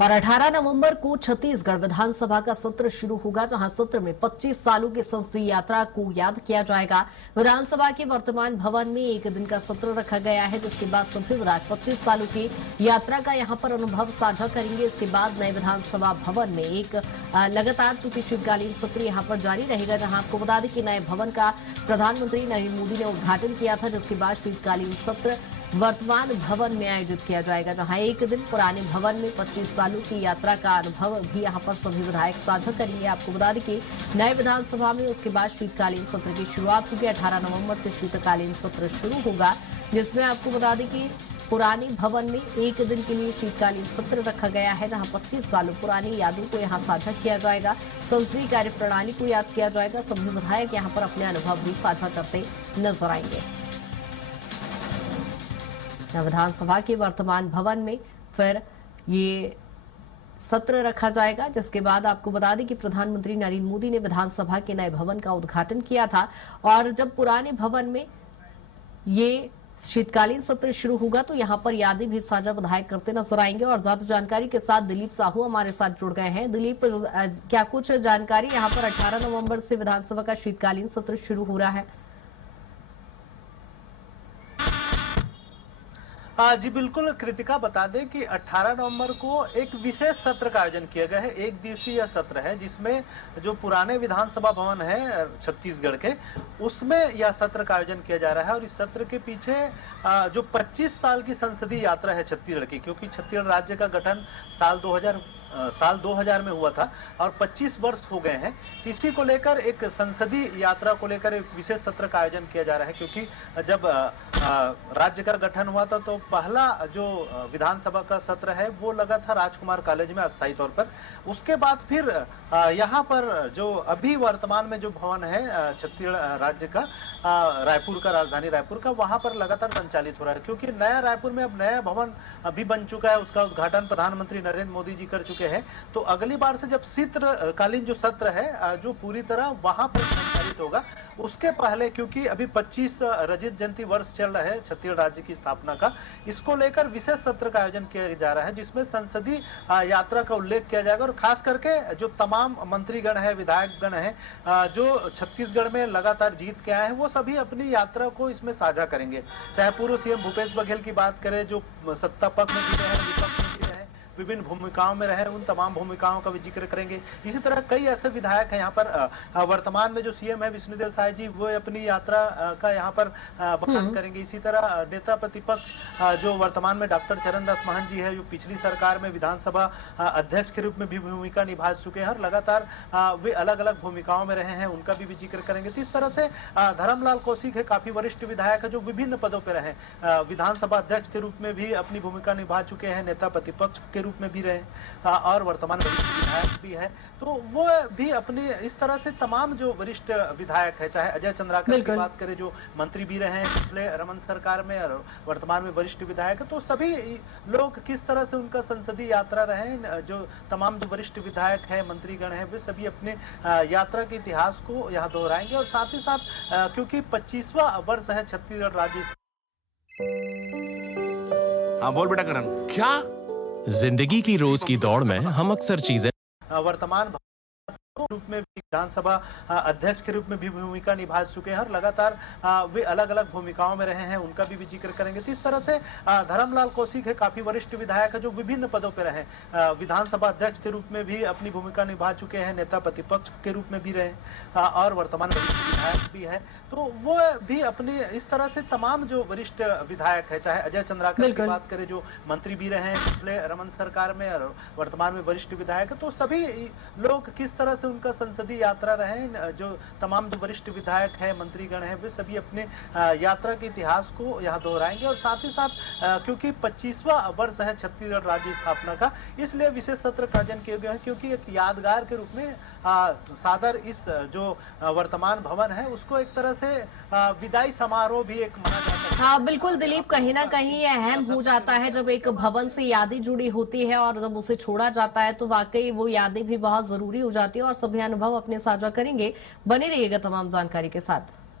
और 18 नवंबर को छत्तीसगढ़ विधानसभा का सत्र शुरू होगा, जहां सत्र में 25 सालों की संसदीय यात्रा को याद किया जाएगा। विधानसभा के वर्तमान भवन में एक दिन का सत्र रखा गया है, जिसके बाद सभी विधायक 25 सालों की यात्रा का यहां पर अनुभव साझा करेंगे। इसके बाद नए विधानसभा भवन में एक लगातार चूंकि शीतकालीन सत्र यहां पर जारी रहेगा, जहां आपको बता दें कि नए भवन का प्रधानमंत्री नरेंद्र मोदी ने उद्घाटन किया था, जिसके बाद शीतकालीन सत्र वर्तमान भवन में आयोजित किया जाएगा, जहां एक दिन पुराने भवन में 25 सालों की यात्रा का अनुभव भी यहां पर सभी विधायक साझा करेंगे। आपको बता दें कि नए विधानसभा में उसके बाद शीतकालीन सत्र की शुरुआत होगी। 18 नवंबर से शीतकालीन सत्र शुरू होगा, जिसमें आपको बता दें कि पुराने भवन में एक दिन के लिए शीतकालीन सत्र रखा गया है, जहां 25 सालों पुरानी यादों को यहां साझा किया जाएगा, संसदीय कार्य प्रणाली को याद किया जाएगा। सभी विधायक यहां पर अपने अनुभव भी साझा करते नजर आएंगे। विधानसभा के वर्तमान भवन में फिर ये सत्र रखा जाएगा, जिसके बाद आपको बता दें कि प्रधानमंत्री नरेंद्र मोदी ने विधानसभा के नए भवन का उद्घाटन किया था। और जब पुराने भवन में ये शीतकालीन सत्र शुरू होगा तो यहां पर यादें भी साझा विधायक करते नजर आएंगे। और ज्यादा जानकारी के साथ दिलीप साहू हमारे साथ जुड़ गए हैं। दिलीप, क्या कुछ जानकारी, यहां पर 18 नवंबर से विधानसभा का शीतकालीन सत्र शुरू हो रहा है? जी बिल्कुल कृतिका, बता दें कि 18 नवंबर को एक विशेष सत्र का आयोजन किया गया है। एक दिवसीय सत्र है, जिसमें जो पुराने विधानसभा भवन है छत्तीसगढ़ के, उसमें यह सत्र का आयोजन किया जा रहा है। और इस सत्र के पीछे जो 25 साल की संसदीय यात्रा है छत्तीसगढ़ की, क्योंकि छत्तीसगढ़ राज्य का गठन साल 2000 में हुआ था और 25 वर्ष हो गए हैं। इसी को लेकर एक संसदीय यात्रा को लेकर एक विशेष सत्र का आयोजन किया जा रहा है, क्योंकि जब राज्य का गठन हुआ था तो पहला जो विधानसभा का सत्र है वो लगा था राजकुमार कॉलेज में अस्थायी तौर पर। उसके बाद फिर यहाँ पर जो अभी वर्तमान में जो भवन है छत्तीसगढ़ राज्य का, रायपुर का, राजधानी रायपुर का, वहां पर लगातार संचालित हो रहा है, क्योंकि नया रायपुर में अब नया भवन अभी बन चुका है। उसका उद्घाटन प्रधानमंत्री नरेंद्र मोदी जी कर चुके हैं। तो अगली बार से जब शीतकालीन जो सत्र है जो पूरी तरह वहां पर संचालित होगा, उसके पहले, क्योंकि अभी 25 रजत जयंती वर्ष चल रहा है छत्तीसगढ़ राज्य की स्थापना का, इसको लेकर विशेष सत्र का आयोजन किया जा रहा है, जिसमें संसदीय यात्रा का उल्लेख किया जाएगा। और खास करके जो तमाम मंत्रीगण है, विधायकगण है, जो छत्तीसगढ़ में लगातार जीत के आए हैं, वो सभी अपनी यात्रा को इसमें साझा करेंगे। चाहे पूर्व सीएम भूपेश बघेल की बात करें, जो सत्ता पक्ष में भी रहे, विपक्ष में भी रहे, विभिन्न भूमिकाओं में रहे, उन तमाम भूमिकाओं का भी जिक्र करेंगे। इसी तरह कई ऐसे विधायक हैं यहाँ पर। वर्तमान में जो सीएम है विष्णुदेव साय जी, वो अपनी यात्रा का यहाँ पर बखान करेंगे। इसी तरह नेता प्रतिपक्ष जो वर्तमान में डॉक्टर चरणदास महंत जी है, जो पिछली सरकार में विधानसभा अध्यक्ष के रूप में भी भूमिका निभा चुके हैं और लगातार वे अलग अलग भूमिकाओं में रहे हैं, उनका भी जिक्र करेंगे। तो इस तरह से धर्मलाल कौशिक है, काफी वरिष्ठ विधायक है, जो विभिन्न पदों पर रहे, विधानसभा अध्यक्ष के रूप में भी अपनी भूमिका निभा चुके हैं, नेता प्रतिपक्ष के रूप में भी रहे और वर्तमान वरिष्ठ विधायक भी है। तो वो भी अपनी इस तरह से तमाम जो वरिष्ठ विधायक है, चाहे अजय चंद्राकर की बात करें, जो मंत्री भी रहे पिछले रमन सरकार में और वर्तमान में वरिष्ठ विधायक है, तो सभी लोग किस तरह से उनका संसदीय यात्रा रहे, जो तमाम जो वरिष्ठ विधायक है, मंत्रीगण है, वे सभी अपने यात्रा के इतिहास को यहाँ दोहराएंगे। और साथ ही साथ क्योंकि 25वां वर्ष है छत्तीसगढ़ राज्य। हाँ बोल बेटा करण। क्या जिंदगी की रोज की दौड़ में हम अक्सर चीजें वर्तमान रूप में विधानसभा अध्यक्ष के रूप में भी भूमिका निभा चुके हैं और लगातार वे अलग अलग भूमिकाओं में रहे हैं, उनका भी जिक्र करेंगे। तो इस तरह से धर्मलाल कौशिक है, काफी वरिष्ठ विधायक है, जो विभिन्न पदों पर रहे, विधानसभा अध्यक्ष के रूप में भी अपनी भूमिका निभा चुके हैं, नेता प्रतिपक्ष के रूप में भी रहे और वर्तमान वरिष्ठ विधायक भी है। तो वो भी अपनी इस तरह से तमाम जो वरिष्ठ विधायक है, चाहे अजय चंद्राकर की बात करें, जो मंत्री भी रहे पिछले रमन सरकार में और वर्तमान में वरिष्ठ विधायक है, तो सभी लोग किस तरह से उनका संसदीय यात्रा रहे, जो तमाम जो वरिष्ठ विधायक है, मंत्रीगण है, वे सभी अपने यात्रा के इतिहास को यहाँ दोहराएंगे। और साथ ही साथ क्योंकि 25वां वर्ष है छत्तीसगढ़ राज्य स्थापना का, इसलिए विशेष सत्र का आयोजन किए गए हैं, क्योंकि एक यादगार के रूप में सादर इस जो वर्तमान भवन है उसको एक तरह से विदाई समारोह भी एक माना जाता है। हाँ बिल्कुल दिलीप, कहीं ना कहीं अहम हो जाता है जब एक भवन से यादें जुड़ी होती है और जब उसे छोड़ा जाता है तो वाकई वो यादें भी बहुत जरूरी हो जाती है और सभी अनुभव अपने साझा करेंगे। बने रहिएगा तमाम जानकारी के साथ।